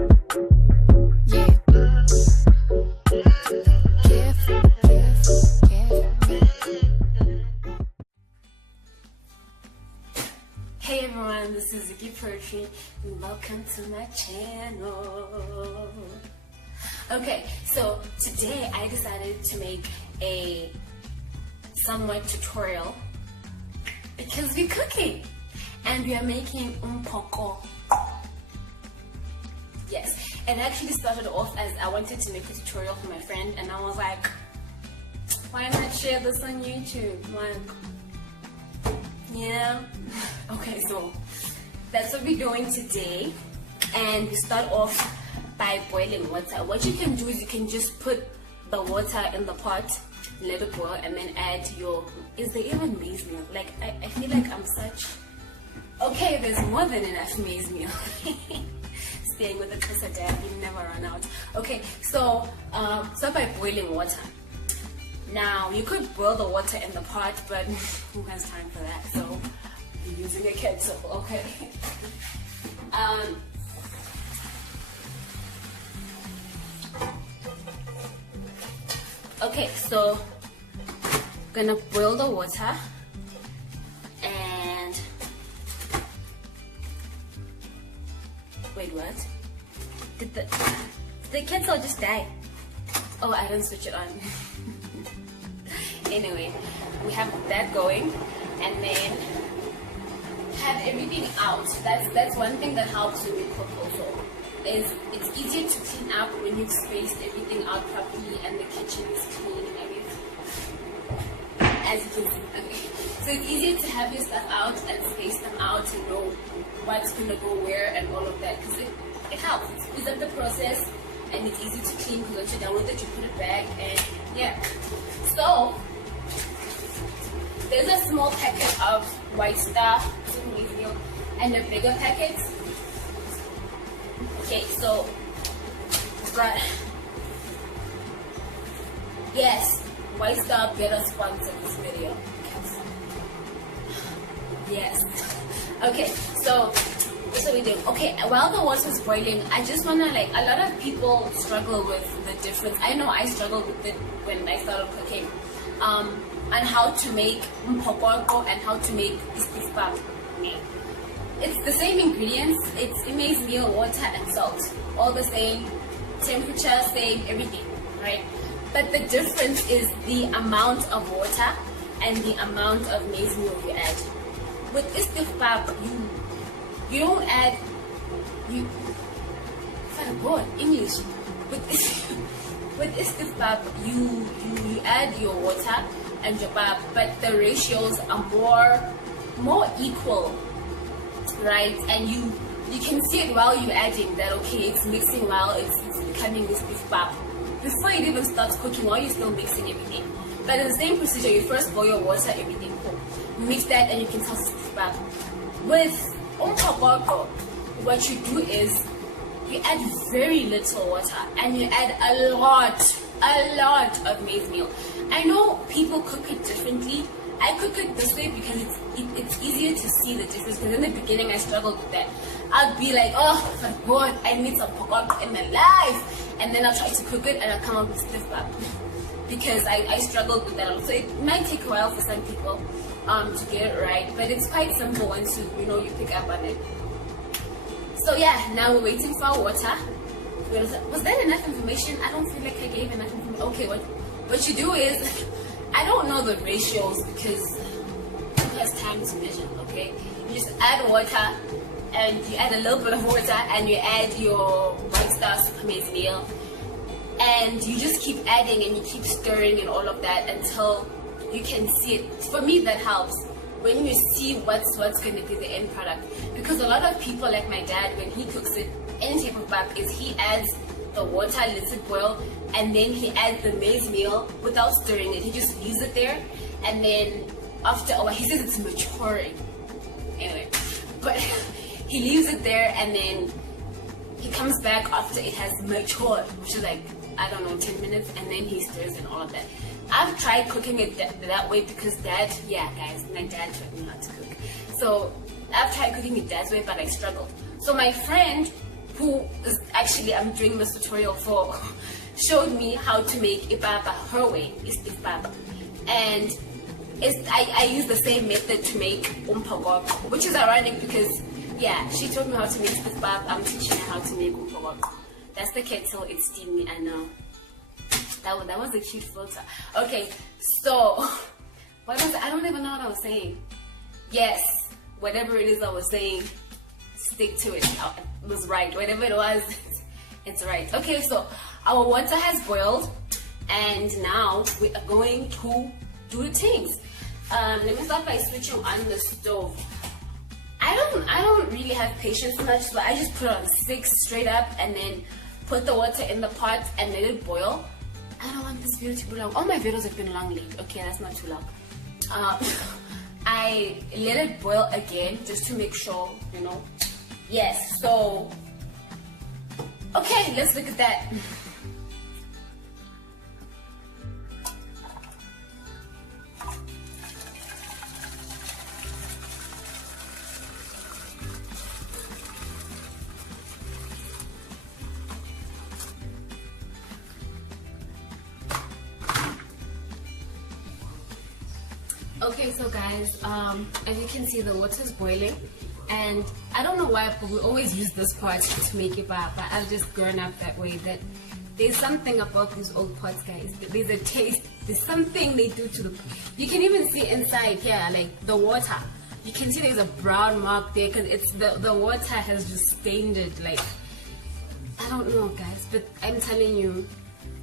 Yeah. Hey everyone, this is Ziggy Poetry and welcome to my channel. Okay, so today I decided to make a somewhat tutorial because we're cooking and we are making UMPHOKOQO. Yes, it actually started off as I wanted to make a tutorial for my friend and I was like, why not share this on YouTube? Like, yeah. Okay, so that's what we're doing today, and we start off by boiling water. What you can do is you can just put the water in the pot, let it boil, and then add your, is there even maize meal? Like, I feel like I'm such, okay, there's more than enough maize meal. Staying with the Kosa dad, you never run out. Okay, so start by boiling water. Now, you could boil the water in the pot, but who has time for that? So, you're using a kettle, okay? Okay, so, gonna boil the water, and, wait, what? Did the kettle just die? Oh, I didn't switch it on. Anyway, we have that going, and then have everything out. That's one thing that helps when you cook also. Is it's easier to clean up when you've spaced everything out properly and the kitchen is clean and everything. As you can see, okay. So it's easier to have your stuff out and space them out to know what's gonna go where and all of that, because it helps. It speeds up the process and it's easy to clean because once you're done with it, you put it back and yeah. So there's a small packet of white stuff and a bigger packet. Okay, so got, yes, White Star better sponsor this video. Yes. Okay, so what are we doing? Okay, while the water is boiling, I just wanna, like, a lot of people struggle with the difference. I know I struggled with it when I started cooking. On how to make UMPHOKOQO and how to make istifak. It's the same ingredients. It's maize meal, water, and salt. All the same temperature, same everything, right? But the difference is the amount of water and the amount of maize meal you add. With istifak, you don't add English. With istifak, you add your water and your bab, but the ratios are more equal, right? And you can see it while you're adding that, okay, it's mixing while it's becoming this bab. Before it even starts cooking, while you're still mixing everything. But in the same procedure, you first boil your water, everything cool. You mix that and you can tell it's bab. With UMPHOKOQO, what you do is you add very little water and you add a lot of maize meal. I know people cook it differently. I cook it this way because it's easier to see the difference, because in the beginning I struggled with that. I'd be like, oh my god, I need some UMPHOKOQO in my life, and then I'll try to cook it and I'll come up with stiff bab because I struggled with that. So it might take a while for some people to get it right, but it's quite simple once you pick up on it. So yeah, now we're waiting for our water. Was that enough information? I don't feel like I gave enough information. Okay, what you do is, I don't know the ratios because who has time to measure, okay? You just add water and you add a little bit of water and you add your White Star super maize meal and you just keep adding and you keep stirring and all of that until you can see it. For me, that helps when you see what's going to be the end product, because a lot of people, like my dad, when he cooks it, any type of bab, is he adds the water, lets it boil, and then he adds the maize meal without stirring it. He just leaves it there, and then after a while, he says it's maturing. Anyway, but he leaves it there, and then he comes back after it has matured, which is like, I don't know, 10 minutes, and then he stirs and all of that. I've tried cooking it that way because dad, yeah guys, my dad taught me how to cook. So I've tried cooking it that way, but I struggled. So my friend, who is actually I'm doing this tutorial for, showed me how to make ipapa her way, is ipapa. And I use the same method to make UMPHOKOQO, which is ironic because, yeah, she taught me how to make ipapa, I'm teaching her how to make UMPHOKOQO. That's the kettle, it's steamy, I know. That was a cute filter. Okay, so, what was it? I don't even know what I was saying. Yes, whatever it is I was saying, stick to it. It was right. Whatever it was, it's right. Okay, so our water has boiled, and now we are going to do the things. Let me start by switching on the stove. I don't really have patience much, so I just put it on 6 straight up, and then put the water in the pot and let it boil. I don't want this video to be long. All my videos have been long lately. Okay, that's not too long. I let it boil again just to make sure, you know. Yes, so okay, let's look at that. Okay, so guys, as you can see, the water is boiling, and I don't know why, but we always use this pot to make it back, but I've just grown up that way, that there's something about these old pots, guys. There's a taste, there's something they do to the, you can even see inside here, like the water. You can see there's a brown mark there because it's the water has just stained it, like, I don't know, guys, but I'm telling you,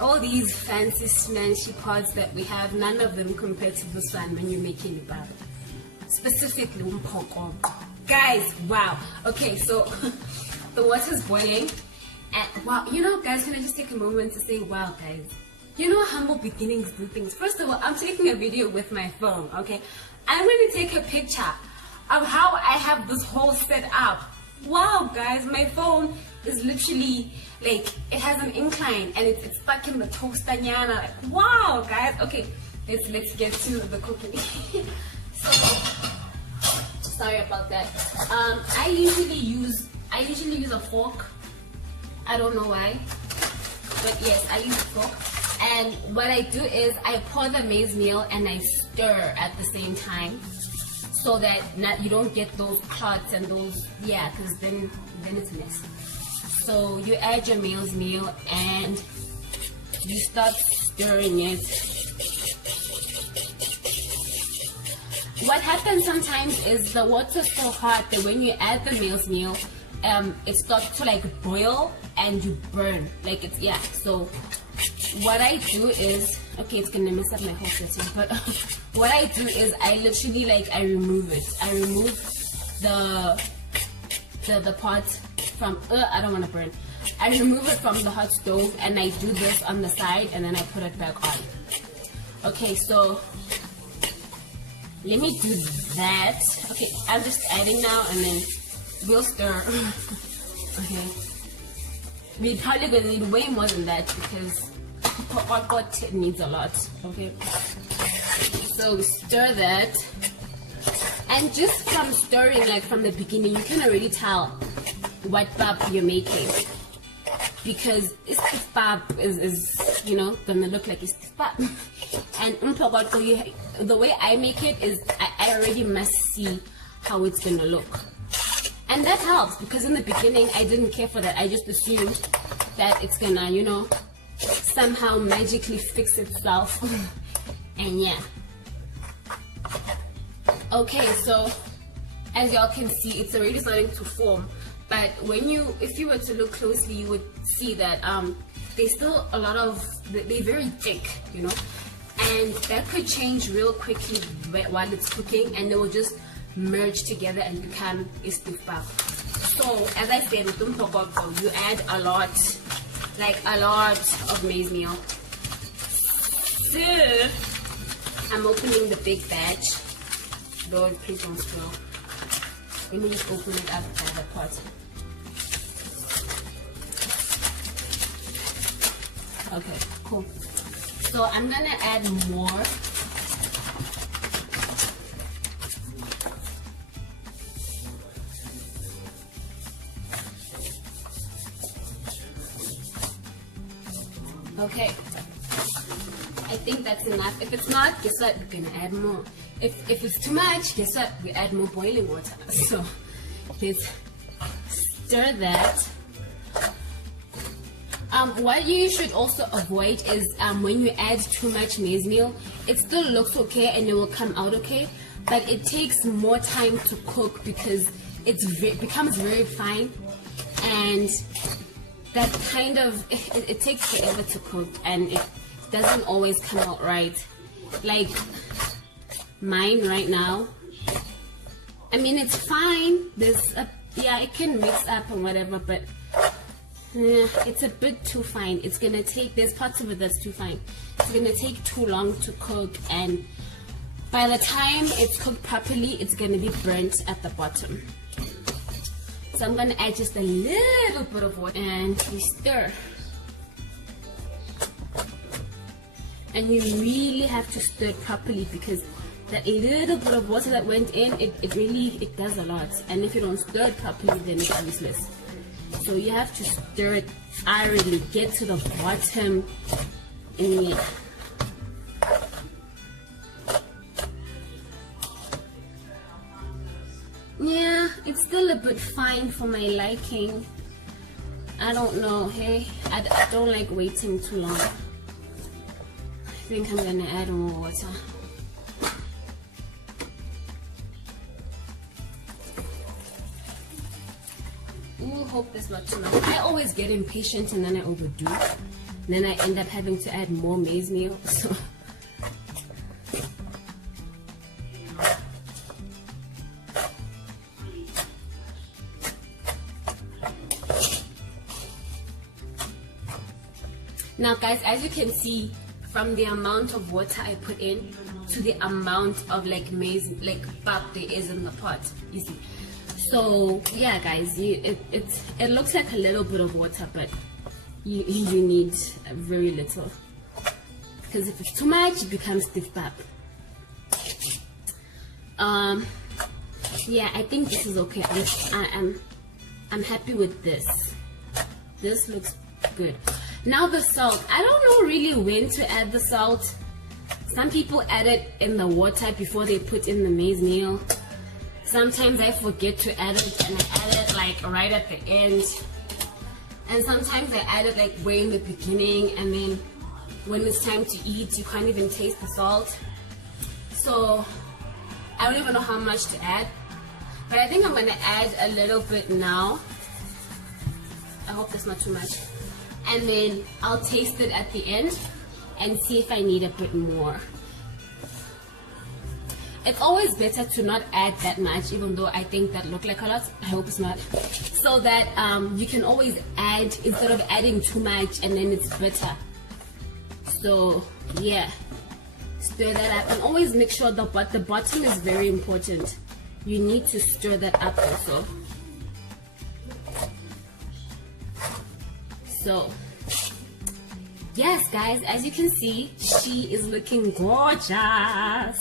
all these fancy smancy pots that we have, none of them compare to this one when you're making it baba. Specifically UMPHOKOQO. Guys, wow. Okay, so the water's boiling, and wow, you know, guys, can I just take a moment to say, wow, guys, you know, humble beginnings do things. First of all, I'm taking a video with my phone, okay? I'm going to take a picture of how I have this whole set up. Wow, guys, my phone is literally like, it has an incline and it's stuck in the toaster nyana. Like, wow, guys. Okay, let's get to the cooking. So sorry about that. I usually use a fork. I don't know why, but yes, I use a fork. And what I do is I pour the maize meal and I stir at the same time, so that you don't get those clots and those, yeah, because then it's a mess. So you add your maize meal and you start stirring it. What happens sometimes is the water's so hot that when you add the maize meal, it starts to like boil and you burn. Like it's, yeah, so what I do is, okay, it's gonna mess up my whole setting, but what I do is I literally I remove it. I remove the pot from, I don't want to burn. I remove it from the hot stove and I do this on the side and then I put it back on. Okay, so let me do that. Okay, I'm just adding now and then we'll stir. Okay, we're probably gonna need way more than that because UMPHOKOQO needs a lot. Okay, so we stir that, and just from stirring, like from the beginning, you can already tell what bab you're making, because bab is you know gonna look like bab. And UMPHOKOQO, the way I make it is I already must see how it's gonna look, and that helps because in the beginning I didn't care for that. I just assumed that it's gonna, you know, somehow magically fix itself. And yeah, okay, so as y'all can see, it's already starting to form, but if you were to look closely, you would see that there's still a lot of, they're very thick, you know, and that could change real quickly while it's cooking, and they will just merge together and become a stiff bab. So as I said, with UMPHOKOQO, you add a lot of maize meal. So I'm opening the big batch. Lord, please don't spill. Let me just open it up by the pot. Okay, cool. So I'm gonna add more. Okay, I think that's enough. If it's not, guess what? We're gonna add more. If it's too much, guess what? We add more boiling water. So let's stir that. What you should also avoid is when you add too much maize meal, it still looks okay and it will come out okay, but it takes more time to cook because it becomes very fine, and that kind of it takes forever to cook and it doesn't always come out right. Like mine right now, I mean, it's fine. Yeah, it can mix up and whatever, but it's a bit too fine. It's gonna take, there's parts of it that's too fine. It's gonna take too long to cook, and by the time it's cooked properly, it's gonna be burnt at the bottom. So I'm gonna add just a little bit of water and we stir. And you really have to stir it properly because that little bit of water that went in, it does a lot. And if you don't stir it properly, then it's useless. So you have to stir it thoroughly, get to the bottom. And yeah, it's still a bit fine for my liking. I don't know, hey, I don't like waiting too long. I think I'm gonna add more water. Ooh, hope that's not too much. I always get impatient and then I overdo. And then I end up having to add more maize meal. So now guys, as you can see from the amount of water I put in to the amount of like maize, like pap there is in the pot, you see. So yeah guys, it looks like a little bit of water, but you need very little, because if it's too much it becomes stiff pap. Yeah, I think this is okay. I'm happy with this. This looks good. Now the salt, I don't know really when to add the salt. Some people add it in the water before they put in the maize meal. Sometimes I forget to add it and I add it like right at the end. And sometimes I add it like way in the beginning, and then when it's time to eat you can't even taste the salt. So I don't even know how much to add, but I think I'm gonna add a little bit now. I hope that's not too much. And then I'll taste it at the end and see if I need a bit more. It's always better to not add that much, even though I think that looked like a lot. I hope it's not. So that you can always add instead of adding too much and then it's bitter. So yeah, stir that up and always make sure the bottom is very important. You need to stir that up also. So yes guys, as you can see, she is looking gorgeous.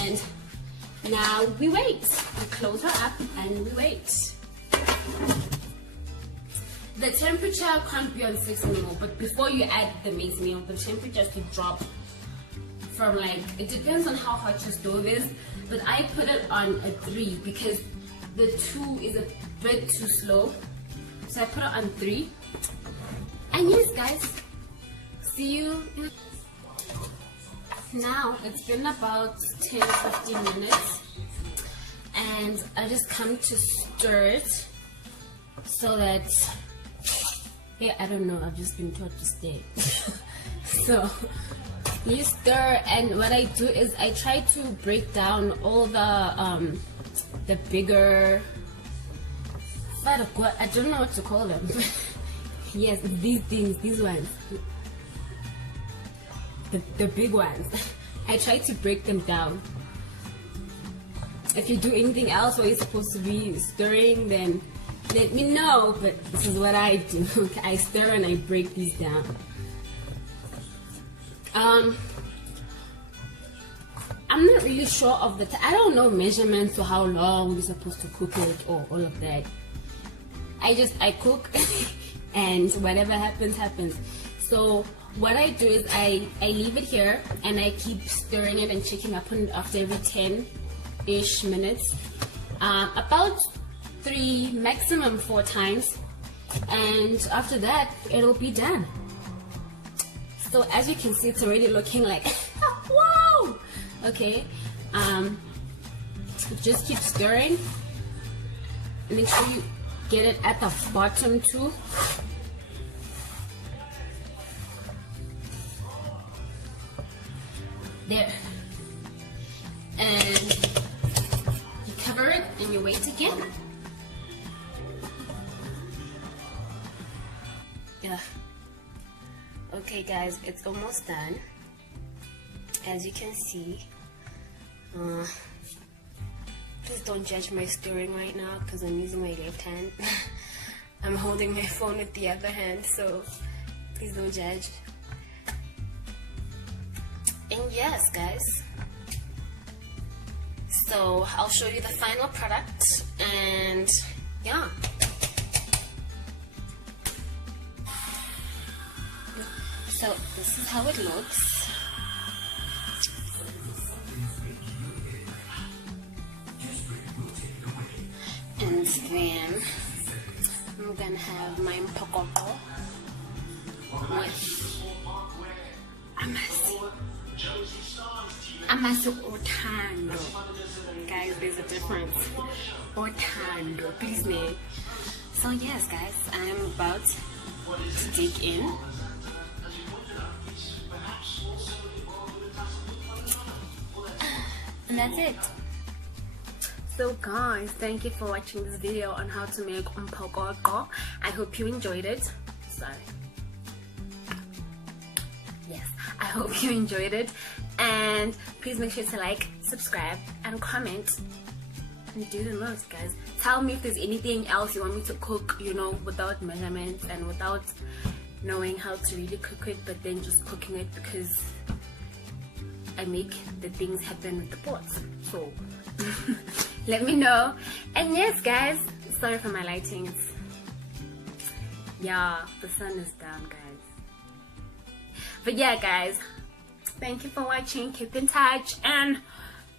And now we wait. We close her up and we wait. The temperature can't be on 6 anymore, but before you add the maize meal, the temperature has to drop from, like, it depends on how hot your stove is, but I put it on a 3 because the 2 is a bit too slow. So I put it on 3. And yes guys, see you now. It's been about 10-15 minutes and I just come to stir it so that, yeah, I don't know, I've just been taught to stir. So you stir, and what I do is I try to break down all the bigger, I don't know what to call them. Yes, these things, these ones, the big ones. I try to break them down. If you do anything else where you're supposed to be stirring, then let me know, but this is what I do. I stir and I break these down. I'm not really sure of I don't know measurements or how long we're supposed to cook it or all of that. I cook and whatever happens, happens. So what I do is I leave it here and I keep stirring it and checking up on it after every 10-ish minutes, about 3, maximum 4 times, and after that it'll be done. So as you can see, it's already looking like wow. Okay, just keep stirring. Make sure you get it at the bottom too. There. And you cover it and you wait again. Yeah. Okay guys, it's almost done. As you can see, please don't judge my stirring right now because I'm using my left hand. I'm holding my phone with the other hand, so please don't judge. And yes guys, so I'll show you the final product, and yeah. So this is how it looks. And then I'm gonna have my UMPHOKOQO with amasi othando. Guys, there's a difference. Othando, please man. So yes guys, I'm about to dig in. And that's it. So guys, thank you for watching this video on how to make UMPHOKOQO. I hope you enjoyed it. Sorry. Yes, I hope you enjoyed it. And please make sure to like, subscribe, and comment. And do the most, guys. Tell me if there's anything else you want me to cook, you know, without measurements and without knowing how to really cook it, but then just cooking it because I make the things happen with the pots. So let me know. And yes guys, sorry for my lighting. Yeah, the sun is down guys. But yeah guys, thank you for watching. Keep in touch and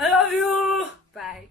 I love you. Bye.